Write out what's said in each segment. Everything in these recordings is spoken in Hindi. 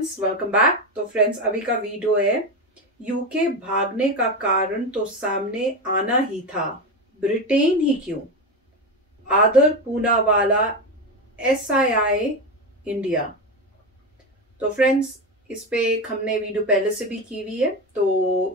Friends, welcome back. तो फ्रेंड्स, अभी का वीडियो है यूके भागने का कारण तो सामने आना ही था, ब्रिटेन ही क्यों। आदर पूनावाला SII इंडिया। तो फ्रेंड्स, इस पे एक हमने वीडियो पहले से भी की हुई है, तो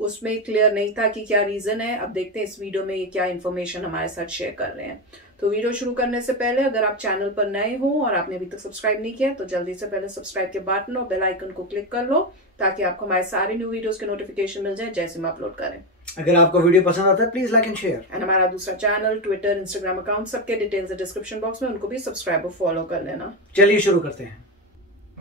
उसमें क्लियर नहीं था कि क्या रीजन है। अब देखते हैं इस वीडियो में ये क्या इन्फॉर्मेशन हमारे साथ शेयर कर रहे हैं। तो वीडियो शुरू करने से पहले अगर आप चैनल पर नए हो और आपने अभी तक सब्सक्राइब नहीं किया तो जल्दी से पहले सब्सक्राइब के बटन और बेल आइकन को क्लिक कर लो, ताकि आपको हमारे सारे न्यू वीडियोस के नोटिफिकेशन मिल जाए जैसे हम अपलोड करें। अगर आपको वीडियो पसंद आता है please like and share. And हमारा दूसरा चैनल, ट्विटर, इंस्टाग्राम अकाउंट, सबके डिटेल्स है डिस्क्रिप्शन बॉक्स में, उनको भी सब्सक्राइब और फॉलो कर लेना। चलिए शुरू करते हैं।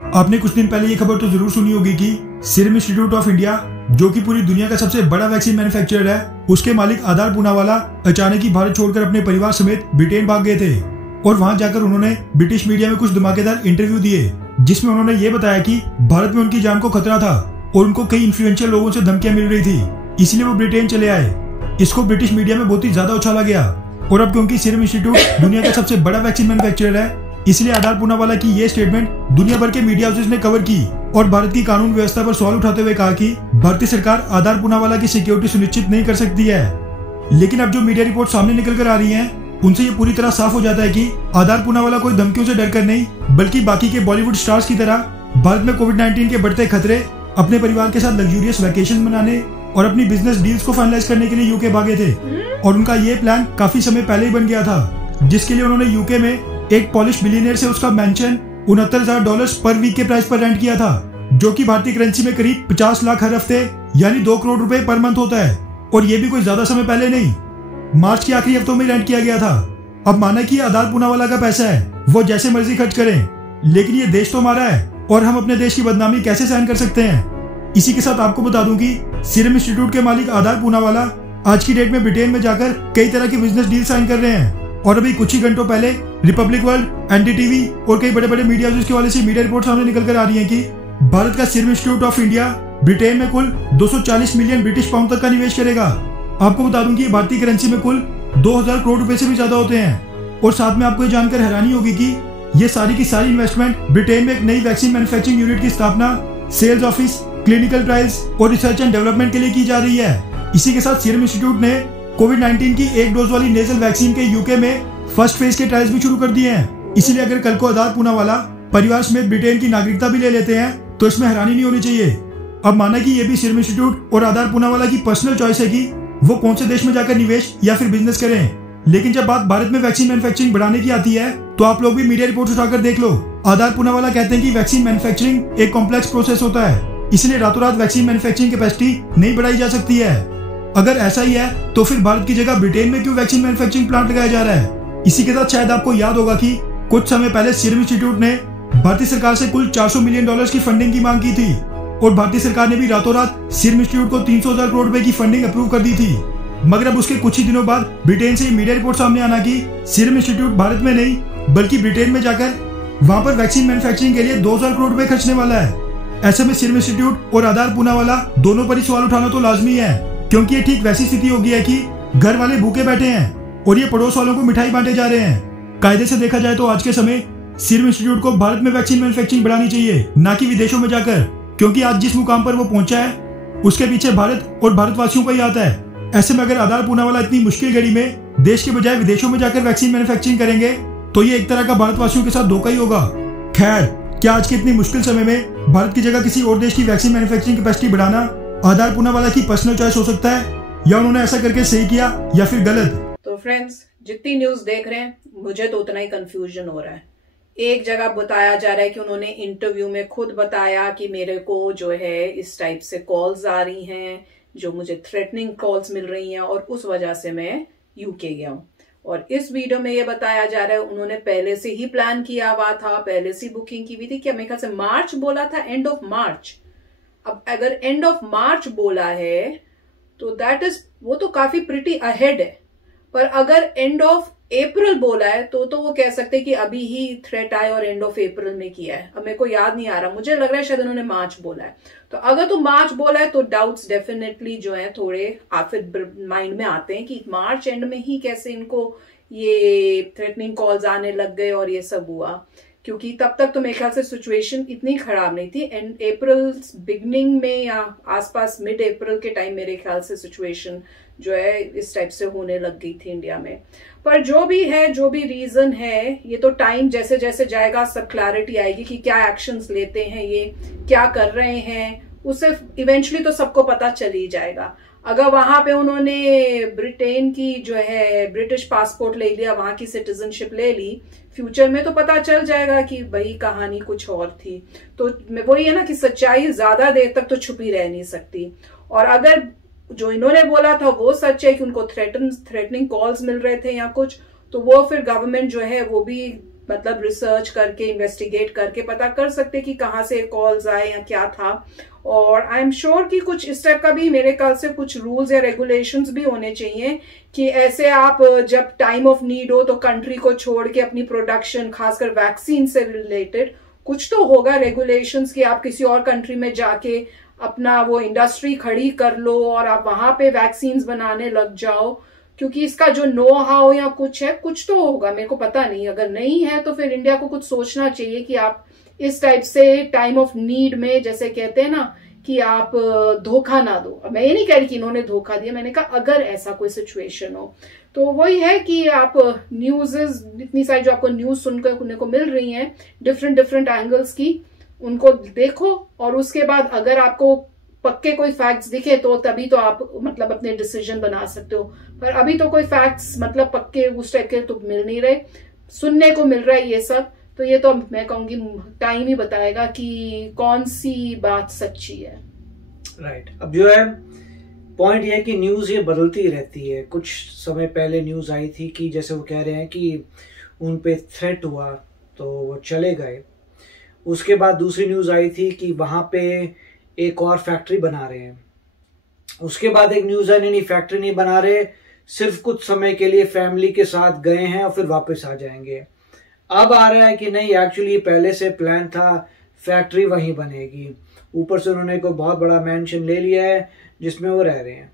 आपने कुछ दिन पहले ये खबर तो जरूर सुनी होगी कि सीरम इंस्टीट्यूट ऑफ इंडिया, जो कि पूरी दुनिया का सबसे बड़ा वैक्सीन मैन्युफैक्चरर है, उसके मालिक आधार पूनावाला अचानक ही भारत छोड़कर अपने परिवार समेत ब्रिटेन भाग गए थे। और वहां जाकर उन्होंने ब्रिटिश मीडिया में कुछ धमाकेदार इंटरव्यू दिए, जिसमें उन्होंने ये बताया कि भारत में उनकी जान को खतरा था और उनको कई इन्फ्लुएंशियल लोगों से धमकियां मिल रही थी, इसलिए वो ब्रिटेन चले आए। इसको ब्रिटिश मीडिया में बहुत ही ज्यादा उछाला गया। और अब क्योंकि सीरम इंस्टीट्यूट दुनिया का सबसे बड़ा वैक्सीन मैन्युफैक्चरर है, इसलिए आधार पूनावाला की ये स्टेटमेंट दुनिया भर के मीडिया हाउसेस ने कवर की और भारत की कानून व्यवस्था पर सवाल उठाते हुए कहा कि भारतीय सरकार आधार पूनावाला की सिक्योरिटी सुनिश्चित नहीं कर सकती है। लेकिन अब जो मीडिया रिपोर्ट सामने निकल कर आ रही हैं, उनसे ये पूरी तरह साफ हो जाता है कि आधार पूनावाला कोई धमकियों से डरकर नहीं, बल्कि बाकी के बॉलीवुड स्टार्स की तरह भारत में कोविड-19 के बढ़ते खतरे, अपने परिवार के साथ लग्जूरियस वैकेशन मनाने और अपनी बिजनेस डील्स को फाइनलाइज करने के लिए यूके भागे थे। और उनका ये प्लान काफी समय पहले ही बन गया था, जिसके लिए उन्होंने यूके में एक पॉलिश बिलियनियर से उसका मैंशन $69,000 पर वीक के प्राइस पर रेंट किया था, जो कि भारतीय करेंसी में करीब 50 लाख हर हफ्ते यानी 2 करोड़ रुपए पर मंथ होता है। और ये भी कोई ज्यादा समय पहले नहीं, मार्च के आखिरी हफ्तों में रेंट किया गया था। अब माना कि आधार पूनावाला का पैसा है, वो जैसे मर्जी खर्च करें, लेकिन ये देश तो हमारा है और हम अपने देश की बदनामी कैसे सहन कर सकते हैं। इसी के साथ आपको बता दूं कि सीरम इंस्टीट्यूट के मालिक आधार पूनावाला आज की डेट में ब्रिटेन में जाकर कई तरह की बिजनेस डील साइन कर रहे हैं। और अभी कुछ ही घंटों पहले रिपब्लिक वर्ल्ड, NDTV और कई बड़े बड़े मीडिया हाउसेस के वाले से मीडिया रिपोर्ट सामने निकल कर आ रही है कि भारत का serum institute of India Britain में कुल 240 मिलियन ब्रिटिश पाउंड तक का निवेश करेगा। आपको बता दूं कि भारतीय करेंसी में कुल 2000 करोड़ रुपए से भी ज्यादा होते हैं। और साथ में आपको ये जानकर हैरानी होगी कि ये सारी की सारी इन्वेस्टमेंट ब्रिटेन में एक नई वैक्सीन मैन्युफैक्चरिंग यूनिट की स्थापना, सेल्स ऑफिस, क्लिनिकल ट्रायल्स और रिसर्च एंड डेवलपमेंट के लिए की जा रही है। इसी के साथ सीरम इंस्टीट्यूट ने कोविड-19 की एक डोज वाली नेजल वैक्सीन के यूके में फर्स्ट फेज के ट्रायल्स भी शुरू कर दिए हैं। इसीलिए अगर कल को आधार पूनावाला परिवार समेत ब्रिटेन की नागरिकता भी ले लेते हैं तो इसमें हैरानी नहीं होनी चाहिए। अब माना कि ये भी सीरम इंस्टीट्यूट और आधार पूनावाला की पर्सनल चॉइस है कि वो कौन से देश में जाकर निवेश या फिर बिजनेस करें। लेकिन जब बात भारत में वैक्सीन मैन्युफैक्चरिंग बढ़ाने की आती है, तो आप लोग भी मीडिया रिपोर्ट उठाकर देख लो। आधार पूनावाला कहते हैं कि वैक्सीन मैन्युफैक्चरिंग एक कॉम्प्लेक्स प्रोसेस होता है, इसलिए रातों रात वैक्सीन मैन्युफैक्चरिंग कैपेसिटी नहीं बढ़ाई जा सकती है। अगर ऐसा ही है तो फिर भारत की जगह ब्रिटेन में क्यों वैक्सीन मैन्युफैक्चरिंग प्लांट लगाया जा रहा है। इसी के साथ शायद आपको याद होगा कि कुछ समय पहले सीरम इंस्टीट्यूट ने भारतीय सरकार से कुल $400 मिलियन की फंडिंग की मांग की थी और भारतीय सरकार ने भी रातों रात सीरम इंस्टीट्यूट को 300,000 करोड़ रुपए की फंडिंग अप्रूव कर दी थी। मगर अब उसके कुछ ही दिनों बाद ब्रिटेन से मीडिया रिपोर्ट सामने आना कि सीरम इंस्टीट्यूट भारत में नहीं बल्कि ब्रिटेन में जाकर वहां पर वैक्सीन मैन्युफैक्चरिंग के लिए 2000 करोड़ रुपए खर्चने वाला है। ऐसे में सीरम इंस्टीट्यूट और आधार पूनावाला दोनों पर ही सवाल उठाना तो लाजमी है, क्योंकि ये ठीक वैसी स्थिति हो गई है कि घर वाले भूखे बैठे हैं और ये पड़ोस वालों को मिठाई बांटे जा रहे हैं। कायदे से देखा जाए तो आज के समय सीरम इंस्टीट्यूट को भारत में वैक्सीन मैन्युफैक्चरिंग बढ़ानी चाहिए, ना कि विदेशों में जाकर, क्योंकि आज जिस मुकाम पर वो पहुंचा है उसके पीछे भारत और भारतवासियों का ही आता है। ऐसे में अगर आधार पूनावाला इतनी मुश्किल घड़ी में देश के बजाय विदेशों में जाकर वैक्सीन मैन्युफैक्चरिंग करेंगे तो ये एक तरह का भारतवासियों के साथ धोखा ही होगा। खैर, क्या आज के इतनी मुश्किल समय में भारत की जगह किसी और देश की वैक्सीन मैन्युफैक्चरिंग कैपेसिटी बढ़ाना आधार पूनावाला की पर्सनल चॉइस हो सकता है, या उन्होंने ऐसा करके सही किया या फिर गलत। तो फ्रेंड्स, जितनी न्यूज देख रहे हैं मुझे तो उतना ही कंफ्यूजन हो रहा है। एक जगह बताया जा रहा है कि उन्होंने इंटरव्यू में खुद बताया कि मेरे को जो है इस टाइप से कॉल्स आ रही हैं, जो मुझे थ्रेटनिंग कॉल्स मिल रही हैं और उस वजह से मैं यूके गया हूं। और इस वीडियो में ये बताया जा रहा है उन्होंने पहले से ही प्लान किया हुआ था, पहले से बुकिंग की हुई थी। क्या मेरे ख्याल से मार्च बोला था, एंड ऑफ मार्च। अब अगर एंड ऑफ मार्च बोला है तो दैट इज, वो तो काफी प्रिटी अहेड है। पर अगर एंड ऑफ अप्रैल बोला है तो वो कह सकते हैं कि अभी ही थ्रेट आए और एंड ऑफ अप्रैल में किया है। अब मेरे को याद नहीं आ रहा, मुझे लग रहा है शायद उन्होंने मार्च बोला है। तो अगर तो मार्च बोला है तो डाउट्स डेफिनेटली जो है थोड़े फिर माइंड में आते हैं कि मार्च एंड में ही कैसे इनको ये थ्रेटनिंग कॉल्स आने लग गए और ये सब हुआ। क्योंकि तब तक तो मेरे ख्याल से सिचुएशन इतनी खराब नहीं थी। एंड अप्रैल बिगनिंग में या आसपास मिड अप्रैल के टाइम मेरे ख्याल से सिचुएशन जो है इस टाइप से होने लग गई थी इंडिया में। पर जो भी है, जो भी रीजन है, ये तो टाइम जैसे जैसे जाएगा सब क्लैरिटी आएगी कि क्या एक्शंस लेते हैं, ये क्या कर रहे हैं, उससे इवेंचुअली तो सबको पता चल ही जाएगा। अगर वहां पे उन्होंने ब्रिटेन की जो है ब्रिटिश पासपोर्ट ले लिया, वहां की सिटीजनशिप ले ली, फ्यूचर में तो पता चल जाएगा कि भाई कहानी कुछ और थी। तो वही है ना कि सच्चाई ज्यादा देर तक तो छुपी रह नहीं सकती। और अगर जो इन्होंने बोला था वो सच है कि उनको थ्रेटनिंग कॉल्स मिल रहे थे या कुछ, तो वो फिर गवर्नमेंट जो है वो भी मतलब रिसर्च करके इन्वेस्टिगेट करके पता कर सकते कि कहाँ से कॉल्स आए या क्या था। और आई एम श्योर कि कुछ इस टाइप का भी मेरे ख्याल से कुछ रूल्स या रेगुलेशंस भी होने चाहिए कि ऐसे आप जब टाइम ऑफ नीड हो तो कंट्री को छोड़ के अपनी प्रोडक्शन, खासकर वैक्सीन से रिलेटेड कुछ तो होगा रेगुलेशंस कि आप किसी और कंट्री में जाके अपना वो इंडस्ट्री खड़ी कर लो और आप वहां पे वैक्सीन बनाने लग जाओ, क्योंकि इसका जो नो हाउ या कुछ है, कुछ तो होगा, मेरे को पता नहीं। अगर नहीं है तो फिर इंडिया को कुछ सोचना चाहिए कि आप इस टाइप से टाइम ऑफ नीड में, जैसे कहते हैं ना कि आप धोखा ना दो। मैं ये नहीं कह रही कि इन्होंने धोखा दिया, मैंने कहा अगर ऐसा कोई सिचुएशन हो तो वही है कि आप न्यूज़ इतनी सारी जो आपको न्यूज सुनने को मिल रही हैं डिफरेंट डिफरेंट एंगल्स की, उनको देखो और उसके बाद अगर आपको पक्के कोई फैक्ट्स दिखे तो तभी तो आप मतलब अपने डिसीजन बना सकते हो। पर अभी तो कोई फैक्ट्स मतलब पक्के उस टाइप के तो मिल नहीं रहे, सुनने को मिल रहा है ये सब। तो ये तो मैं कहूंगी टाइम ही बताएगा कि कौन सी बात सच्ची है। राइट। अब जो है पॉइंट ये है कि न्यूज ये बदलती रहती है। कुछ समय पहले न्यूज आई थी कि जैसे वो कह रहे हैं कि उन पे थ्रेट हुआ तो वो चले गए। उसके बाद दूसरी न्यूज आई थी कि वहां पे एक और फैक्ट्री बना रहे हैं। उसके बाद एक न्यूज है नहीं फैक्ट्री नहीं बना रहे, सिर्फ कुछ समय के लिए फैमिली के साथ गए हैं और फिर वापस आ जाएंगे। अब आ रहा है कि नहीं एक्चुअली पहले से प्लान था, फैक्ट्री वहीं बनेगी। ऊपर से उन्होंने कोई बहुत बड़ा मैंशन ले लिया है जिसमें वो रह रहे हैं।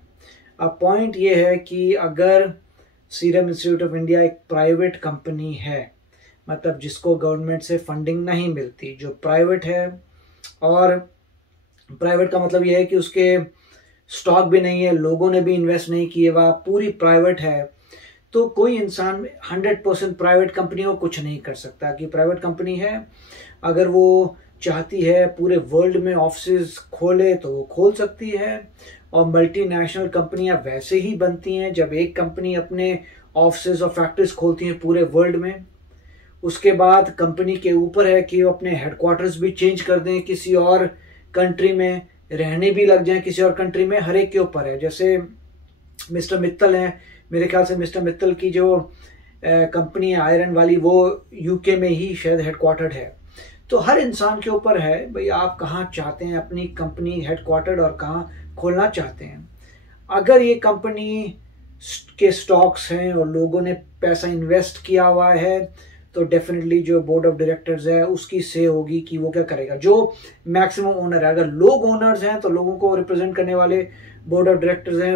अब पॉइंट ये है कि अगर सीरम इंस्टीट्यूट ऑफ इंडिया एक प्राइवेट कंपनी है, मतलब जिसको गवर्नमेंट से फंडिंग नहीं मिलती, जो प्राइवेट है, और प्राइवेट का मतलब ये है कि उसके स्टॉक भी नहीं है, लोगों ने भी इन्वेस्ट नहीं किए, वह पूरी प्राइवेट है, तो कोई इंसान 100% प्राइवेट कंपनी को कुछ नहीं कर सकता। कि प्राइवेट कंपनी है, अगर वो चाहती है पूरे वर्ल्ड में ऑफिस खोले तो वो खोल सकती है। और मल्टीनेशनल कंपनियां वैसे ही बनती हैं, जब एक कंपनी अपने ऑफिस और फैक्ट्रीज खोलती हैं पूरे वर्ल्ड में, उसके बाद कंपनी के ऊपर है कि वो अपने हेडक्वार्टर्स भी चेंज कर दें, किसी और कंट्री में रहने भी लग जाए, किसी और कंट्री में, हर एक के ऊपर है। जैसे मिस्टर मित्तल हैं, मेरे ख्याल से मिस्टर मित्तल की जो कंपनी है आयरन वाली, वो यूके में ही शायद हेडक्वार्टर्ड है। तो हर इंसान के ऊपर है भाई आप कहाँ चाहते हैं अपनी कंपनी हेडक्वार्टर्ड और कहाँ खोलना चाहते हैं। अगर ये कंपनी के स्टॉक्स हैं और लोगों ने पैसा इन्वेस्ट किया हुआ है तो डेफिनेटली जो बोर्ड ऑफ डायरेक्टर्स है उसकी से होगी कि वो क्या करेगा। जो मैक्सिमम ओनर है, अगर लोग ओनर्स हैं तो लोगों को रिप्रेजेंट करने वाले बोर्ड ऑफ डायरेक्टर्स हैं,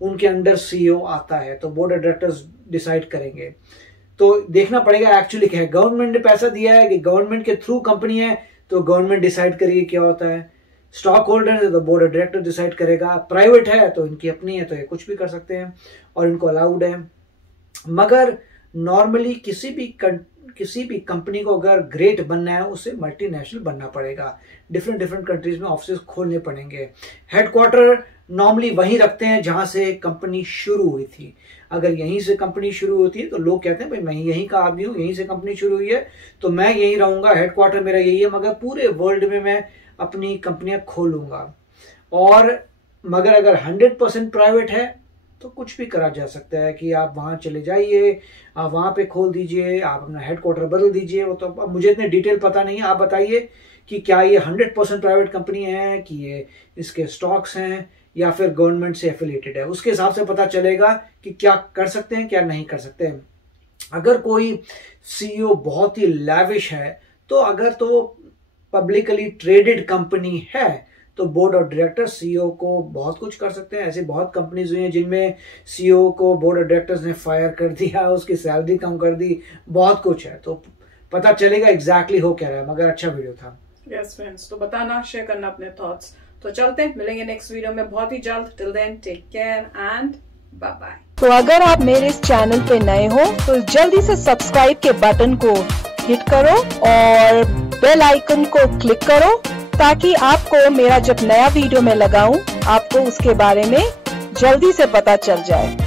उनके अंडर सीईओ आता है, तो बोर्ड ऑफ डायरेक्टर्स डिसाइड करेंगे। तो देखना पड़ेगा एक्चुअली क्या है। गवर्नमेंट ने पैसा दिया है कि गवर्नमेंट के थ्रू कंपनी है तो गवर्नमेंट डिसाइड करेगी क्या होता है। स्टॉक होल्डर है तो बोर्ड ऑफ डायरेक्टर डिसाइड करेगा। प्राइवेट है तो इनकी अपनी है तो ये कुछ भी कर सकते हैं और इनको अलाउड है। मगर नॉर्मली किसी भी कंपनी को अगर ग्रेट बनना है उसे मल्टीनेशनल बनना पड़ेगा। डिफरेंट डिफरेंट कंट्रीज में ऑफिस खोलने पड़ेंगे। हेडक्वार्टर नॉर्मली वहीं रखते हैं जहां से कंपनी शुरू हुई थी। अगर यहीं से कंपनी शुरू होती है तो लोग कहते हैं भाई मैं यहीं का आदमी हूँ, यहीं से कंपनी शुरू हुई है तो मैं यहीं रहूंगा, हेडक्वार्टर मेरा यही है। मगर पूरे वर्ल्ड में मैं अपनी कंपनियां खोलूंगा। और मगर अगर 100% प्राइवेट है तो कुछ भी करा जा सकता है कि आप वहां चले जाइए, आप वहां पे खोल दीजिए, आप अपना हेडक्वार्टर बदल दीजिए। वो तो अब मुझे इतने डिटेल पता नहीं है, आप बताइए कि क्या ये 100% प्राइवेट कंपनी है कि ये इसके स्टॉक्स हैं या फिर गवर्नमेंट से एफिलिएटेड है। उसके हिसाब से पता चलेगा कि क्या कर सकते हैं क्या नहीं कर सकते हैं। अगर कोई सीईओ बहुत ही लैविश है तो अगर तो पब्लिकली ट्रेडेड कंपनी है तो बोर्ड ऑफ डायरेक्टर सीईओ को बहुत कुछ कर सकते हैं। ऐसी बहुत कंपनीज हुई हैं जिनमें सीईओ को बोर्ड ऑफ डायरेक्टर्स ने फायर कर दिया, उसकी सैलरी कम कर दी, बहुत कुछ है। तो पता चलेगा एग्जैक्टली हो क्या रहा है, मगर अच्छा वीडियो था। यस फ्रेंड्स, तो बताना, शेयर करना अपने थॉट्स। तो चलते हैं, मिलेंगे नेक्स्ट वीडियो में बहुत ही जल्द। Till then take care and bye bye. तो अगर आप मेरे इस चैनल पे नए हो तो जल्दी से सब्सक्राइब के बटन को हिट करो और बेल आइकन को क्लिक करो, ताकि आपको मेरा जब नया वीडियो मैं लगाऊं आपको उसके बारे में जल्दी से पता चल जाए।